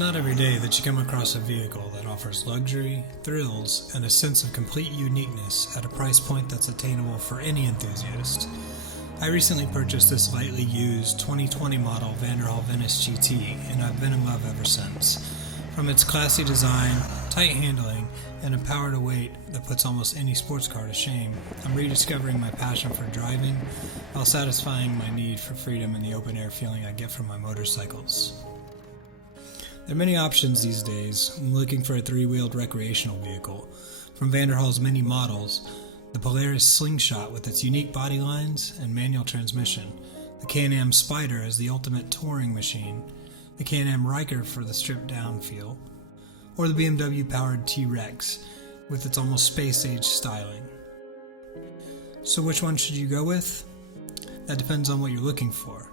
not every day that you come across a vehicle that offers luxury, thrills, and a sense of complete uniqueness at a price point that's attainable for any enthusiast. I recently purchased this lightly used 2020 model Vanderhall Venice GT, and I've been in love ever since. From its classy design, tight handling, and a power to weight that puts almost any sports car to shame, I'm rediscovering my passion for driving while satisfying my need for freedom and the open air feeling I get from my motorcycles. There are many options these days when looking for a three-wheeled recreational vehicle. From Vanderhall's many models, the Polaris Slingshot with its unique body lines and manual transmission, the Can-Am Spyder as the ultimate touring machine, the Can-Am Ryker for the stripped-down feel, or the BMW-powered T-Rex with its almost space-age styling. So which one should you go with? That depends on what you're looking for.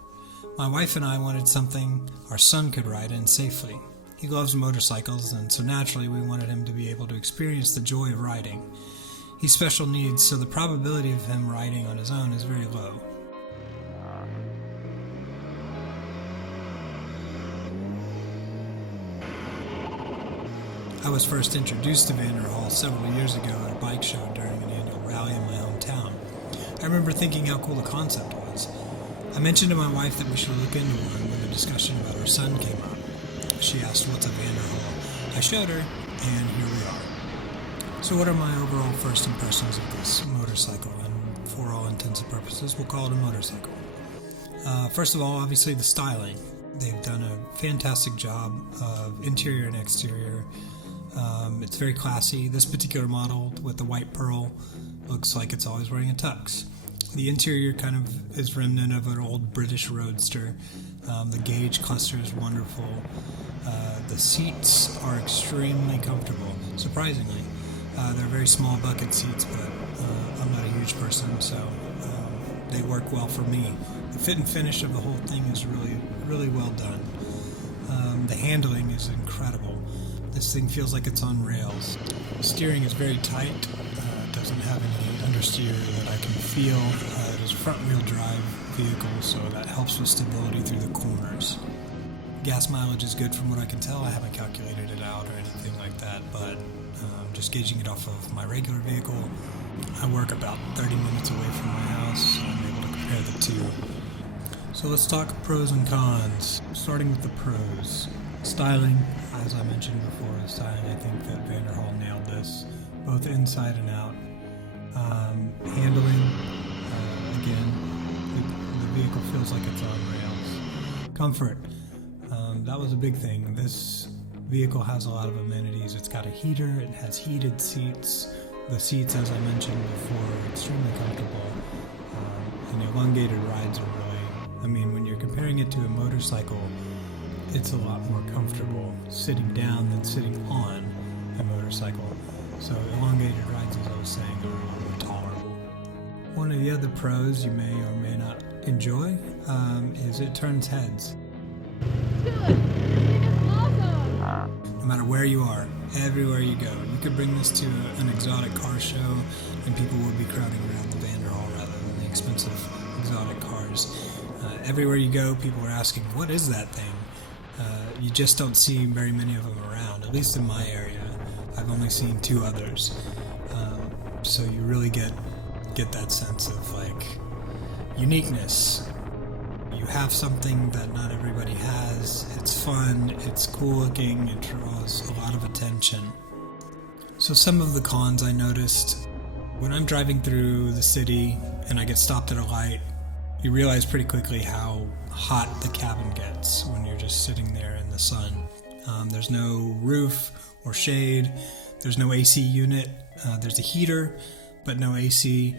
My wife and I wanted something our son could ride in safely. He loves motorcycles, and so naturally we wanted him to be able to experience the joy of riding. He's special needs, so the probability of him riding on his own is very low. I was first introduced to Vanderhall several years ago at a bike show during an annual rally in my hometown. I remember thinking how cool the concept was. I mentioned to my wife that we should look into one when the discussion about our son came up. She asked what's a Vanderhall. I showed her, and here we are. So what are my overall first impressions of this motorcycle? And for all intents and purposes, we'll call it a motorcycle. First of all, obviously the styling. They've done a fantastic job of interior and exterior. It's very classy. This particular model with the white pearl looks like it's always wearing a tux. The interior kind of is remnant of an old British roadster. The gauge cluster is wonderful. The seats are extremely comfortable, surprisingly. They're very small bucket seats, but I'm not a huge person, so they work well for me. The fit and finish of the whole thing is really, really well done. The handling is incredible. This thing feels like it's on rails. The steering is very tight. Doesn't have any understeer that I can feel. It is a front-wheel drive vehicle, so that helps with stability through the corners. Gas mileage is good from what I can tell. I haven't calculated it out or anything like that, but just gauging it off of my regular vehicle, I work about 30 minutes away from my house, so I'm able to compare the two. So let's talk pros and cons, starting with the pros. Styling, as I mentioned before, I think that Vanderhall nailed this, both inside and out. Handling, again, the vehicle feels like it's on rails. Comfort, that was a big thing. This vehicle has a lot of amenities. It's got a heater, it has heated seats. The seats, as I mentioned before, are extremely comfortable. And elongated rides are really, when you're comparing it to a motorcycle, it's a lot more comfortable sitting down than sitting on a motorcycle. So elongated rides, as I was saying, are a lot more tolerable. One of the other pros you may or may not enjoy is it turns heads. No matter where you are, everywhere you go, you could bring this to an exotic car show and people would be crowding around the Vanderhall rather than the expensive exotic cars. Everywhere you go, people are asking, what is that thing? You just don't see very many of them around, at least in my area. I've only seen two others. So you really get that sense of uniqueness. You have something that not everybody has. It's fun, it's cool looking, it draws a lot of attention. So some of the cons I noticed, when I'm driving through the city and I get stopped at a light, you realize pretty quickly how hot the cabin gets when you're just sitting there in the sun. There's no roof or shade. There's no AC unit. There's a heater, but no AC.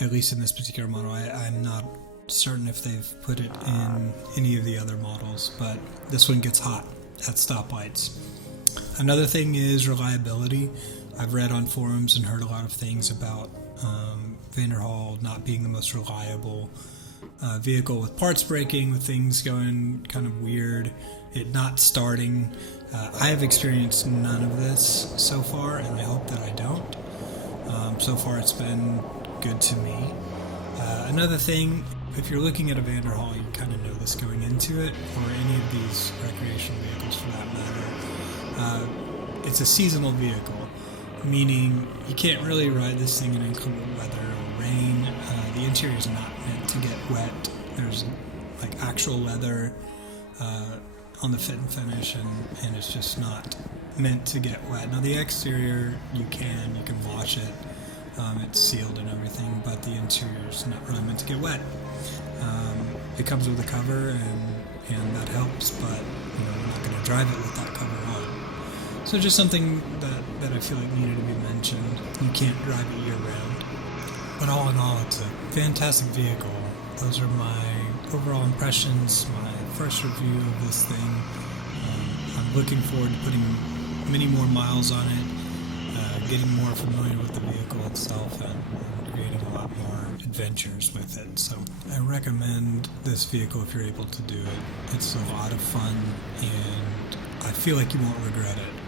At least in this particular model. I'm not certain if they've put it in any of the other models, but this one gets hot at stoplights. Another thing is reliability. I've read on forums and heard a lot of things about Vanderhall not being the most reliable vehicle, with parts breaking, with things going kind of weird, it not starting. I have experienced none of this so far, and I hope that I don't. So far it's been good to me. Another thing if you're looking at a Vanderhall, you kind of know this going into it, or any of these recreational vehicles for that matter. It's a seasonal vehicle, meaning you can't really ride this thing in inclement weather or rain. The interior is not meant to get wet. There's like actual leather on the fit and finish, and it's just not meant to get wet. Now the exterior, you can wash it. It's sealed and everything, but the interior is not really meant to get wet. It comes with a cover, and that helps, but we're not going to drive it with that cover on. So just something that I feel like needed to be mentioned. You can't drive it year-round. But all in all, it's a fantastic vehicle. Those are my overall impressions, my first review of this thing. I'm looking forward to putting many more miles on it, getting more familiar with the vehicle itself, and creating a lot more adventures with it. So I recommend this vehicle if you're able to do it. It's a lot of fun, and I feel like you won't regret it.